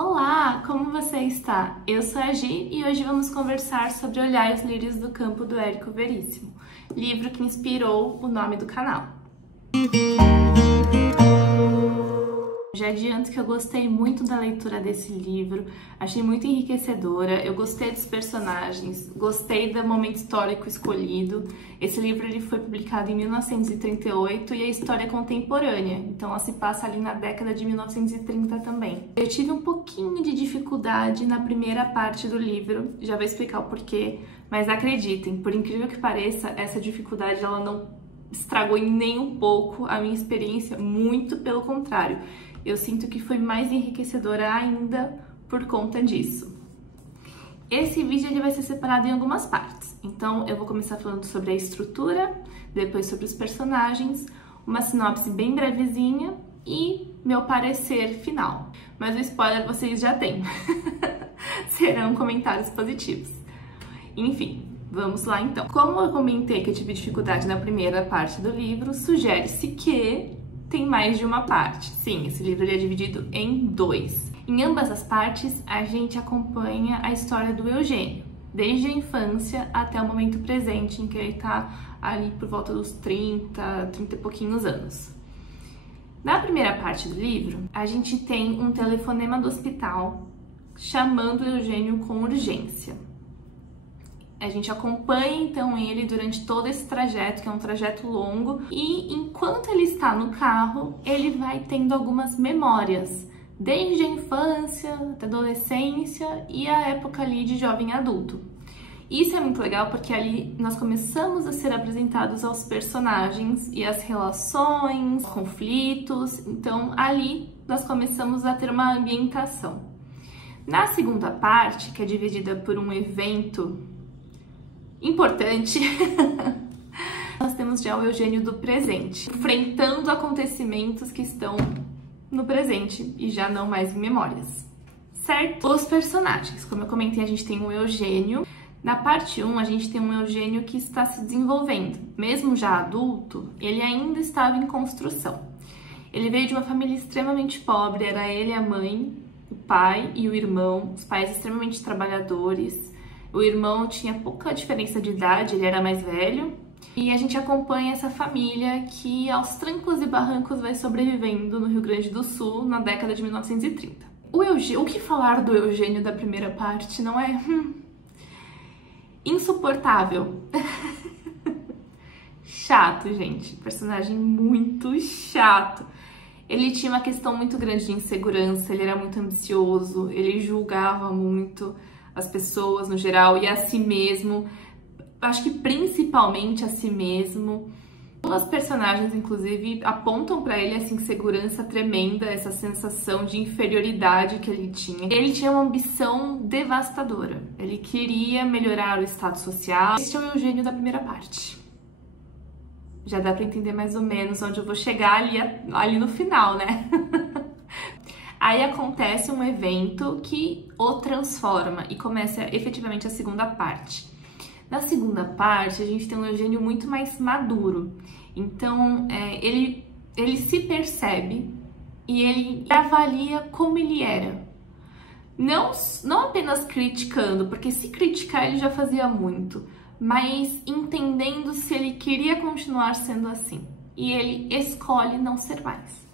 Olá, como você está? Eu sou a Gi e hoje vamos conversar sobre Olhar os Lírios do Campo do Érico Veríssimo, livro que inspirou o nome do canal. Já adianto que eu gostei muito da leitura desse livro, achei muito enriquecedora, eu gostei dos personagens, gostei do momento histórico escolhido. Esse livro ele foi publicado em 1938 e a história é contemporânea, então ela se passa ali na década de 1930 também. Eu tive um pouquinho de dificuldade na primeira parte do livro, já vou explicar o porquê, mas acreditem, por incrível que pareça, essa dificuldade ela não estragou em nem um pouco a minha experiência, muito pelo contrário. Eu sinto que foi mais enriquecedora ainda por conta disso. Esse vídeo ele vai ser separado em algumas partes, então eu vou começar falando sobre a estrutura, depois sobre os personagens, uma sinopse bem brevezinha e meu parecer final. Mas o spoiler vocês já têm, serão comentários positivos. Enfim, vamos lá então. Como eu comentei que eu tive dificuldade na primeira parte do livro, sugere-se que tem mais de uma parte. Sim, esse livro ele é dividido em dois. Em ambas as partes, a gente acompanha a história do Eugênio, desde a infância até o momento presente, em que ele tá ali por volta dos 30 e pouquinhos anos. Na primeira parte do livro, a gente tem um telefonema do hospital chamando o Eugênio com urgência. A gente acompanha então ele durante todo esse trajeto, que é um trajeto longo, e enquanto ele está no carro, ele vai tendo algumas memórias, desde a infância, até a adolescência e a época ali de jovem adulto. Isso é muito legal porque ali nós começamos a ser apresentados aos personagens e as relações, conflitos, então ali nós começamos a ter uma ambientação. Na segunda parte, que é dividida por um evento importante, nós temos já o Eugênio do presente, enfrentando acontecimentos que estão no presente e já não mais em memórias, certo? Os personagens, como eu comentei, a gente tem o Eugênio. Na parte 1, a gente tem um Eugênio que está se desenvolvendo. Mesmo já adulto, ele ainda estava em construção. Ele veio de uma família extremamente pobre, era ele, a mãe, o pai e o irmão, os pais extremamente trabalhadores. O irmão tinha pouca diferença de idade, ele era mais velho. E a gente acompanha essa família que aos trancos e barrancos vai sobrevivendo no Rio Grande do Sul na década de 1930. O que falar do Eugênio da primeira parte, não é? Insuportável. Chato, gente. Personagem muito chato. Ele tinha uma questão muito grande de insegurança, ele era muito ambicioso, ele julgava muito as pessoas no geral e a si mesmo, acho que principalmente a si mesmo. Os personagens, inclusive, apontam para ele essa insegurança tremenda, essa sensação de inferioridade que ele tinha. Ele tinha uma ambição devastadora, ele queria melhorar o status social. Esse é o Eugênio da primeira parte. Já dá para entender mais ou menos onde eu vou chegar ali no final, né? Aí acontece um evento que o transforma e começa efetivamente a segunda parte. Na segunda parte, a gente tem um Eugênio muito mais maduro. Então, ele se percebe e ele avalia como ele era. Não apenas criticando, porque se criticar ele já fazia muito, mas entendendo se ele queria continuar sendo assim. E ele escolhe não ser mais.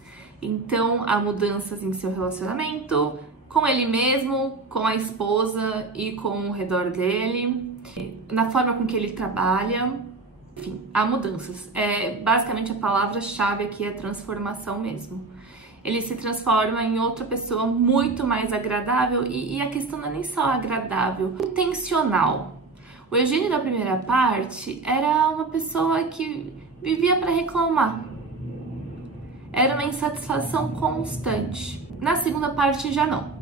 Então, há mudanças em seu relacionamento, com ele mesmo, com a esposa e com o redor dele, na forma com que ele trabalha, enfim, há mudanças. Basicamente, a palavra-chave aqui é transformação mesmo. Ele se transforma em outra pessoa muito mais agradável e a questão não é nem só agradável, intencional. O Eugênio da primeira parte era uma pessoa que vivia para reclamar. Era uma insatisfação constante. Na segunda parte já não.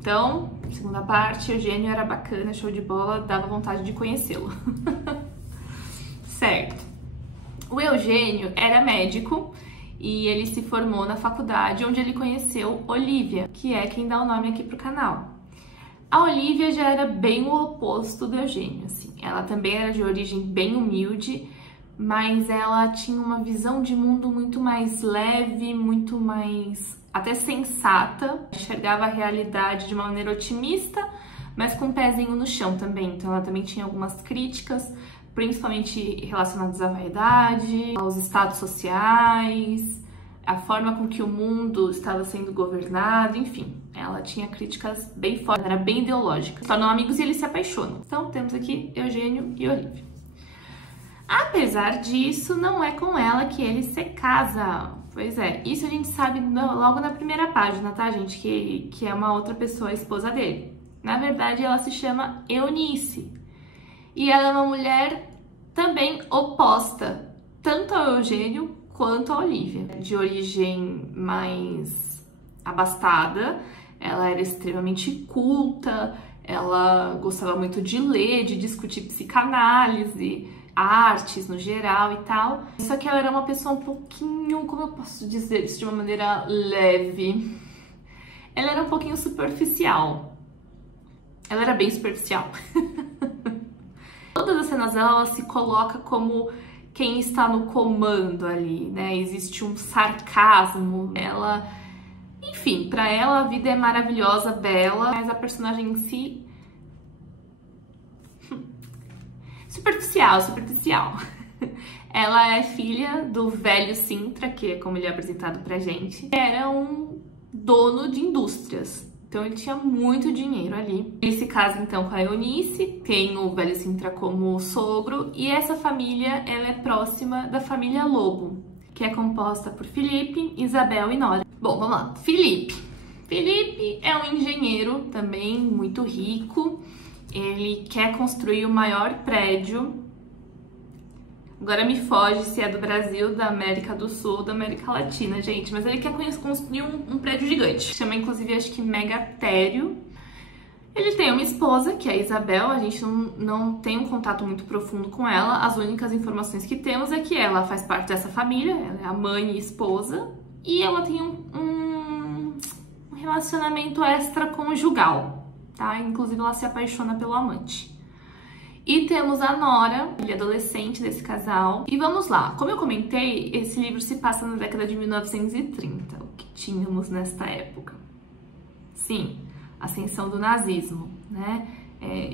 Então, segunda parte, Eugênio era bacana, show de bola, dava vontade de conhecê-lo. Certo. O Eugênio era médico e ele se formou na faculdade onde ele conheceu Olivia, que é quem dá o nome aqui pro canal. A Olivia já era bem o oposto do Eugênio, assim. Ela também era de origem bem humilde, mas ela tinha uma visão de mundo muito mais leve, muito mais até sensata, enxergava a realidade de uma maneira otimista, mas com um pezinho no chão também. Então ela também tinha algumas críticas, principalmente relacionadas à vaidade, aos status sociais, a forma com que o mundo estava sendo governado, enfim. Ela tinha críticas bem fortes, era bem ideológica. Se tornam amigos e eles se apaixonam. Então temos aqui Eugênio e Olivia. Apesar disso, não é com ela que ele se casa. Pois é, isso a gente sabe logo na primeira página, tá, gente? Que é uma outra pessoa, a esposa dele. Na verdade, ela se chama Eunice. E ela é uma mulher também oposta, tanto ao Eugênio quanto a Olivia. De origem mais abastada, ela era extremamente culta, ela gostava muito de ler, de discutir psicanálise, artes no geral e tal. Só que ela era uma pessoa um pouquinho, como eu posso dizer isso de uma maneira leve? Ela era um pouquinho superficial. Ela era bem superficial. Todas as cenas dela, ela se coloca como quem está no comando ali, né? Existe um sarcasmo. Ela, enfim, pra ela a vida é maravilhosa, bela, mas a personagem em si superficial. Ela é filha do velho Sintra, que é como ele é apresentado pra gente. Era um dono de indústrias. Então ele tinha muito dinheiro ali. Ele se casa então com a Eunice, tem o velho Sintra como sogro, e essa família ela é próxima da família Lobo, que é composta por Felipe, Isabel e Nora. Bom, vamos lá. Felipe é um engenheiro também muito rico. Ele quer construir o maior prédio. Agora me foge se é do Brasil, da América do Sul, da América Latina, gente. Mas ele quer construir um prédio gigante. Chama, inclusive, acho que Megatério. Ele tem uma esposa, que é a Isabel. A gente não tem um contato muito profundo com ela. As únicas informações que temos é que ela faz parte dessa família. Ela é a mãe e esposa. E ela tem um relacionamento extraconjugal, tá? Inclusive, ela se apaixona pelo amante. E temos a Nora, filha adolescente desse casal. E vamos lá, como eu comentei, esse livro se passa na década de 1930, o que tínhamos nesta época. Sim, a ascensão do nazismo, né?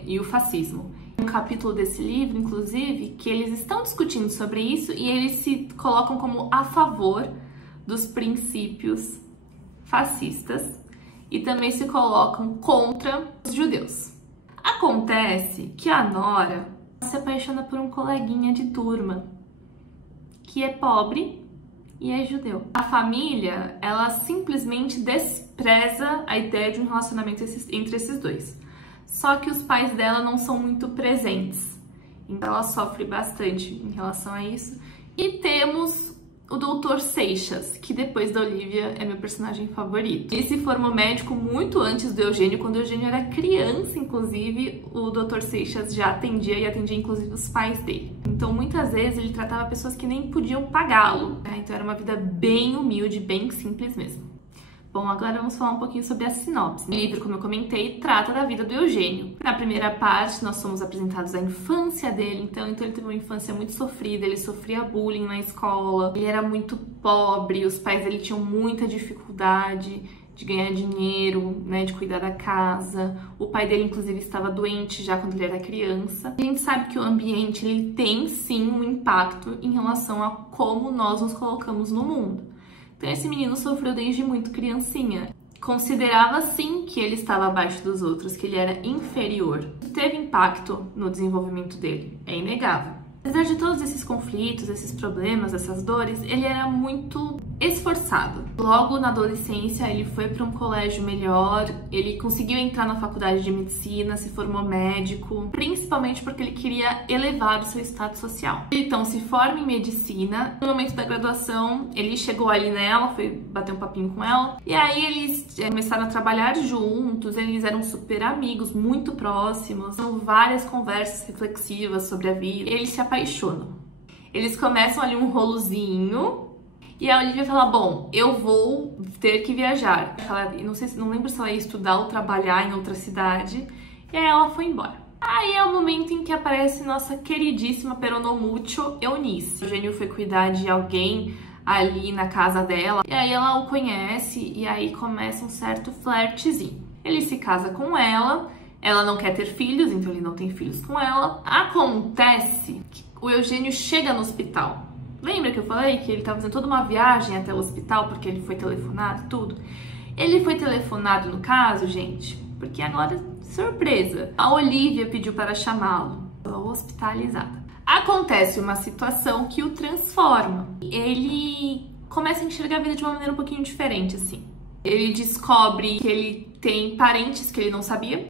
E o fascismo. Um capítulo desse livro, inclusive, que eles estão discutindo sobre isso e eles se colocam como a favor dos princípios fascistas e também se colocam contra os judeus. Acontece que a Nora se apaixona por um coleguinha de turma que é pobre e é judeu. A família, ela simplesmente despreza a ideia de um relacionamento entre esses dois. Só que os pais dela não são muito presentes, então ela sofre bastante em relação a isso. E temos o Dr. Seixas, que depois da Olivia é meu personagem favorito. Ele se formou médico muito antes do Eugênio, quando o Eugênio era criança, inclusive, o Dr. Seixas já atendia e atendia inclusive os pais dele. Então muitas vezes ele tratava pessoas que nem podiam pagá-lo, né? Então era uma vida bem humilde, bem simples mesmo. Bom, agora vamos falar um pouquinho sobre a sinopse. O livro, como eu comentei, trata da vida do Eugênio. Na primeira parte, nós somos apresentados à infância dele, então ele teve uma infância muito sofrida, ele sofria bullying na escola, ele era muito pobre, os pais dele tinham muita dificuldade de ganhar dinheiro, né, de cuidar da casa. O pai dele, inclusive, estava doente já quando ele era criança. A gente sabe que o ambiente, ele tem, sim, um impacto em relação a como nós nos colocamos no mundo. Então esse menino sofreu desde muito criancinha. Considerava sim que ele estava abaixo dos outros, que ele era inferior. Teve impacto no desenvolvimento dele, é inegável. Apesar de todos esses conflitos, esses problemas, essas dores, ele era muito esforçado. Logo na adolescência, ele foi para um colégio melhor, ele conseguiu entrar na faculdade de medicina, se formou médico, principalmente porque ele queria elevar o seu status social. Ele então se forma em medicina. No momento da graduação, ele chegou ali nela, foi bater um papinho com ela, e aí eles começaram a trabalhar juntos, eles eram super amigos, muito próximos, tinham várias conversas reflexivas sobre a vida, eles se apaixonam. Eles começam ali um rolozinho, e a Olivia fala, bom, eu vou ter que viajar. Ela, não lembro se ela ia estudar ou trabalhar em outra cidade. E aí ela foi embora. Aí é o momento em que aparece nossa queridíssima peronomútil Eunice. O Eugênio foi cuidar de alguém ali na casa dela. E aí ela o conhece e aí começa um certo flertezinho. Ele se casa com ela não quer ter filhos, então ele não tem filhos com ela. Acontece que o Eugênio chega no hospital. Lembra que eu falei que ele estava fazendo toda uma viagem até o hospital porque ele foi telefonado e tudo? Ele foi telefonado no caso, gente, porque agora, surpresa, a Olivia pediu para chamá-lo, hospitalizada. Acontece uma situação que o transforma. Ele começa a enxergar a vida de uma maneira um pouquinho diferente, assim. Ele descobre que ele tem parentes que ele não sabia.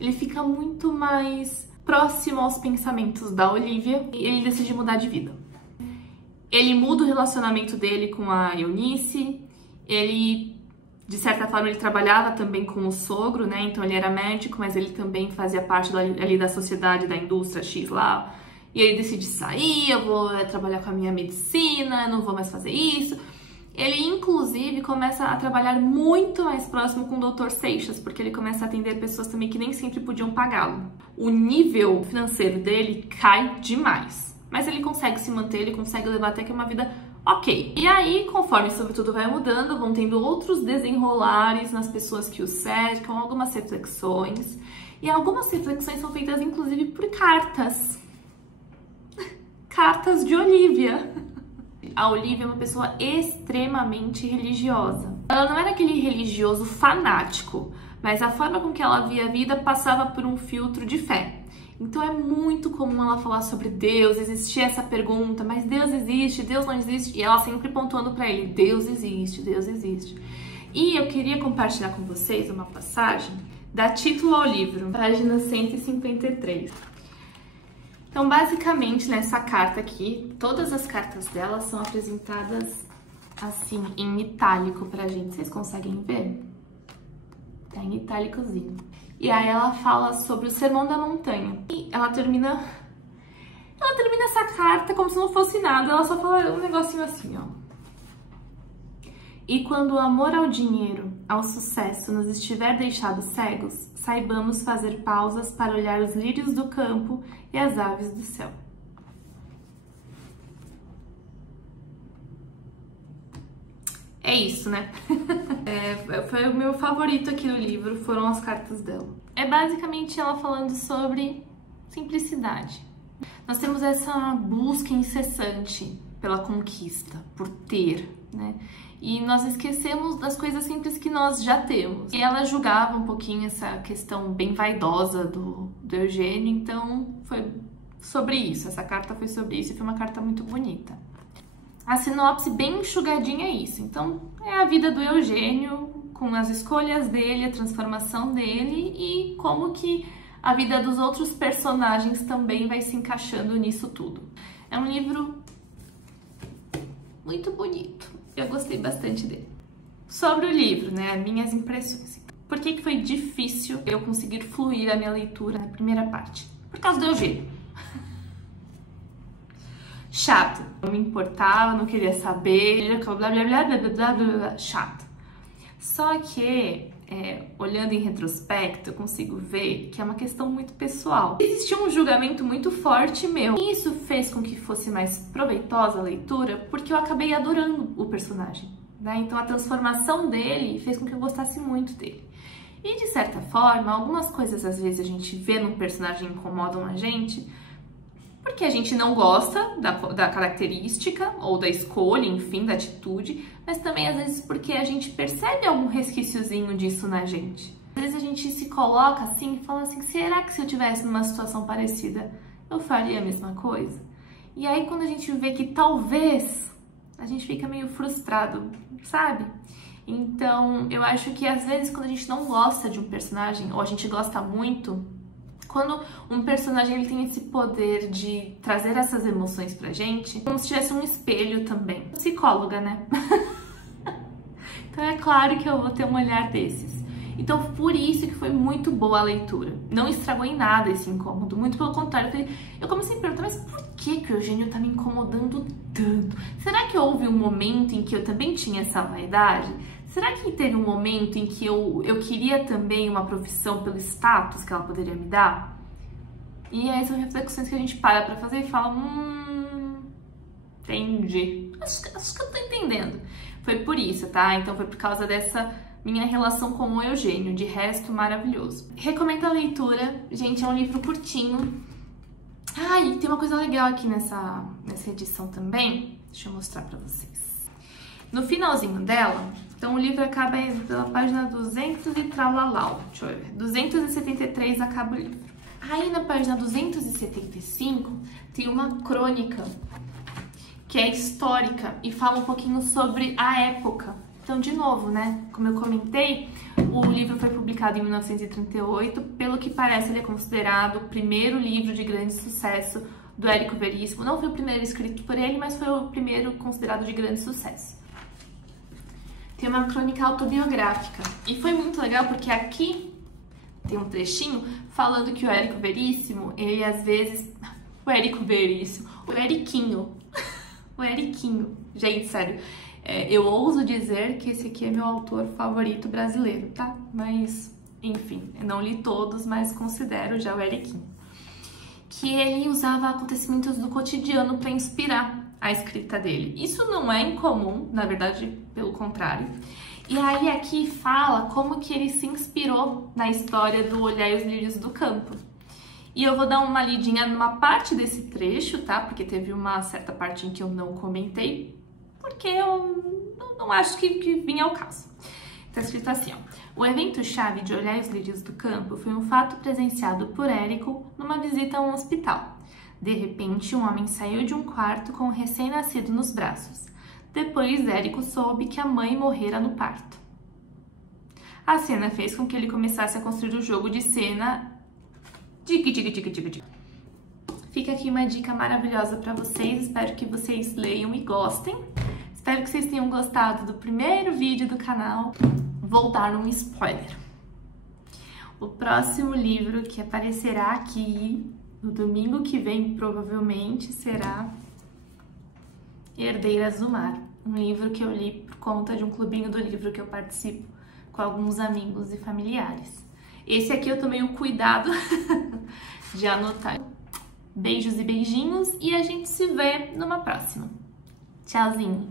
Ele fica muito mais próximo aos pensamentos da Olivia e ele decide mudar de vida. Ele muda o relacionamento dele com a Eunice, ele, de certa forma, ele trabalhava também com o sogro, né? Então ele era médico, mas ele também fazia parte ali da sociedade, da indústria X lá. E ele decide sair, eu vou trabalhar com a minha medicina, não vou mais fazer isso. Ele, inclusive, começa a trabalhar muito mais próximo com o Dr. Seixas, porque ele começa a atender pessoas também que nem sempre podiam pagá-lo. O nível financeiro dele cai demais, mas ele consegue se manter, ele consegue levar até que uma vida ok. E aí, conforme isso tudo vai mudando, vão tendo outros desenrolares nas pessoas que o cercam, algumas reflexões, e algumas reflexões são feitas, inclusive, por cartas. Cartas de Olivia. A Olivia é uma pessoa extremamente religiosa. Ela não era aquele religioso fanático, mas a forma com que ela via a vida passava por um filtro de fé. Então é muito comum ela falar sobre Deus, existir essa pergunta, mas Deus existe, Deus não existe? E ela sempre pontuando para ele, Deus existe, Deus existe. E eu queria compartilhar com vocês uma passagem, dá título ao livro, página 153. Então, basicamente, nessa carta aqui, todas as cartas dela são apresentadas assim, em itálico pra gente. Vocês conseguem ver? Tá em itálicozinho. E aí ela fala sobre o Sermão da Montanha. E ela termina essa carta como se não fosse nada. Ela só fala um negocinho assim, ó. E quando o amor ao dinheiro, ao sucesso, nos estiver deixado cegos, saibamos fazer pausas para olhar os lírios do campo e as aves do céu. É isso, né? Foi o meu favorito aqui no livro, foram as cartas dela. É basicamente ela falando sobre simplicidade. Nós temos essa busca incessante pela conquista, por ter, né? E nós esquecemos das coisas simples que nós já temos. E ela julgava um pouquinho essa questão bem vaidosa do Eugênio, então foi sobre isso. Essa carta foi sobre isso e foi uma carta muito bonita. A sinopse bem enxugadinha é isso. Então, é a vida do Eugênio, com as escolhas dele, a transformação dele e como que a vida dos outros personagens também vai se encaixando nisso tudo. É um livro muito bonito. Eu gostei bastante dele. Sobre o livro, né, minhas impressões. Por que foi difícil eu conseguir fluir a minha leitura na primeira parte? Por causa do Eugênio. Chato. Não me importava, não queria saber, blá blá blá blá blá blá blá, chato. Só que, olhando em retrospecto, eu consigo ver que é uma questão muito pessoal. Existia um julgamento muito forte meu. E isso fez com que fosse mais proveitosa a leitura, porque eu acabei adorando o personagem, né? Então a transformação dele fez com que eu gostasse muito dele. E de certa forma, algumas coisas às vezes a gente vê num personagem incomodam a gente, porque a gente não gosta da característica ou da escolha, enfim, da atitude, mas também às vezes porque a gente percebe algum resquíciozinho disso na gente. Às vezes a gente se coloca assim e fala assim, será que se eu tivesse numa situação parecida, eu faria a mesma coisa? E aí quando a gente vê que talvez, a gente fica meio frustrado, sabe? Então eu acho que às vezes quando a gente não gosta de um personagem, ou a gente gosta muito, quando um personagem ele tem esse poder de trazer essas emoções pra gente, como se tivesse um espelho também. Psicóloga, né? Então é claro que eu vou ter um olhar desses. Então por isso que foi muito boa a leitura. Não estragou em nada esse incômodo, muito pelo contrário. Eu comecei a me perguntar, mas por que o Eugênio tá me incomodando tanto? Será que houve um momento em que eu também tinha essa vaidade? Será que teve um momento em que eu queria também uma profissão pelo status que ela poderia me dar? E aí são reflexões que a gente para pra fazer e fala, Entendi. Acho que eu tô entendendo. Foi por isso, tá? Então foi por causa dessa minha relação com o Eugênio. De resto, maravilhoso. Recomendo a leitura. Gente, é um livro curtinho. Ah, e tem uma coisa legal aqui nessa edição também. Deixa eu mostrar pra vocês. No finalzinho dela, então o livro acaba pela página 200 e tralalau. Deixa eu ver. 273 acaba o livro. Aí na página 275 tem uma crônica que é histórica e fala um pouquinho sobre a época. Então, de novo, né? Como eu comentei, o livro foi publicado em 1938. Pelo que parece, ele é considerado o primeiro livro de grande sucesso do Érico Veríssimo. Não foi o primeiro escrito por ele, mas foi o primeiro considerado de grande sucesso. Tem uma crônica autobiográfica. E foi muito legal porque aqui tem um trechinho falando que o Érico Veríssimo, ele às vezes... O Érico Veríssimo, o Eriquinho... O Eriquinho. Gente, sério, eu ouso dizer que esse aqui é meu autor favorito brasileiro, tá? Mas, enfim, eu não li todos, mas considero já o Eriquinho. Que ele usava acontecimentos do cotidiano para inspirar a escrita dele. Isso não é incomum, na verdade, pelo contrário. E aí aqui fala como que ele se inspirou na história do Olhai os Lírios do Campo. E eu vou dar uma lidinha numa parte desse trecho, tá? Porque teve uma certa parte em que eu não comentei, porque eu não acho que vinha ao caso. Tá escrito assim, ó. O evento-chave de Olhai os Lírios do Campo foi um fato presenciado por Érico numa visita a um hospital. De repente, um homem saiu de um quarto com um recém-nascido nos braços. Depois, Érico soube que a mãe morrera no parto. A cena fez com que ele começasse a construir o jogo de cena... Fica aqui uma dica maravilhosa para vocês, espero que vocês leiam e gostem. Espero que vocês tenham gostado do primeiro vídeo do canal. Vou dar um spoiler. O próximo livro que aparecerá aqui no domingo que vem, provavelmente, será Herdeiras do Mar. Um livro que eu li por conta de um clubinho do livro que eu participo com alguns amigos e familiares. Esse aqui eu tomei o cuidado de anotar. Beijos e beijinhos e a gente se vê numa próxima. Tchauzinho!